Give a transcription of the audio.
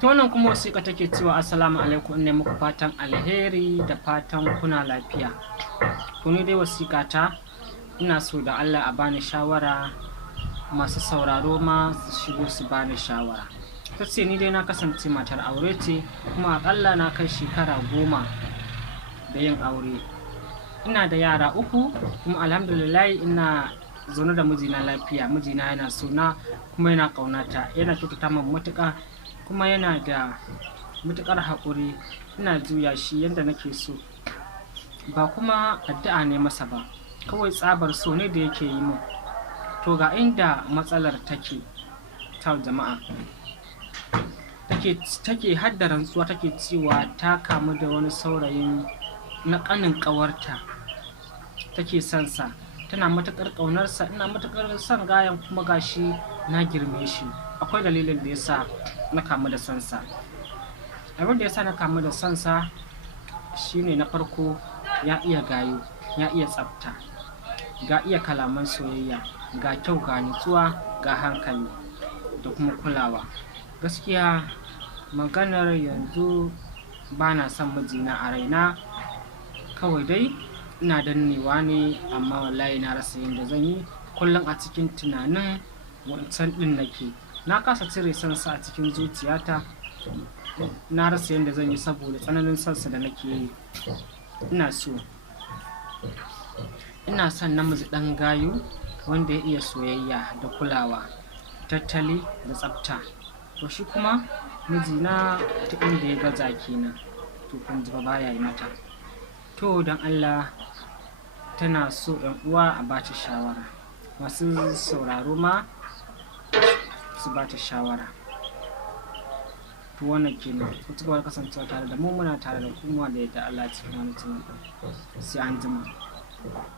To wannan kuma wasiƙa take cewa assalamu alaikum, ne muku fatan alheri da fatan kuna lafiya. To ni dai wasiƙa ta ina so da Allah a bani shawara, masu sauraro ma su shigo su bani shawara. Ta ce ni dai na kasance matar aure ce kuma aƙalla na kai shekara 10 da yin aure. Ina da yara 3 kuma alhamdulillah ina zaune da mijina lafiya. Mijina yana so na kuma yana ƙaunata, yana kyautata min matuƙa kuma yana da matuƙar haƙuri. Ina juya shi yadda nake so, ba kuma addu'a ne masa ba, kawai tsabar so ne da yake yi min. To ga inda matsalar take ta jama'a, take hadda rantsuwa take cewa ta kamu da wani saurayin na ƙanin ƙawarta, take son sa, tana matuƙar ƙaunarsa. Ina matuƙar son gayan kuma gashi na girme shi. Akwai dalilin da yasa na kamu da son sa. Abin da yasa na kamu da son sa shine na farko ya iya gayu, ya iya tsafta, ga iya kalaman soyayya, ga kyau, ga nutsuwa, ga hankali da kuma kulawa. Gaskiya maganar yanzu bana son mijina a raina, kawai dai ina dannewa ne, amma wallahi na rasa yadda zan yi. Kullum a cikin tunanin wancan ɗin nake. Na kasa cire son sa a cikin zuciyata. Na rasa yadda zan yi saboda tsananin son sa da nake yi. Ina son namiji ɗan gayu wanda ya iya soyayya da kulawa, tattali da tsafta. To shi kuma mijina ta inda ya gaza kenan. To kun ji ba baya yi mata. To don Allah tana so 'yan uwa a bata shawara, masu sauraro ma su bata shawara. To wannan kenan, ku ci gaba da kasancewa tare da mu, muna tare da kuma da yadda Allah cikin wani tunan. Sai an jima.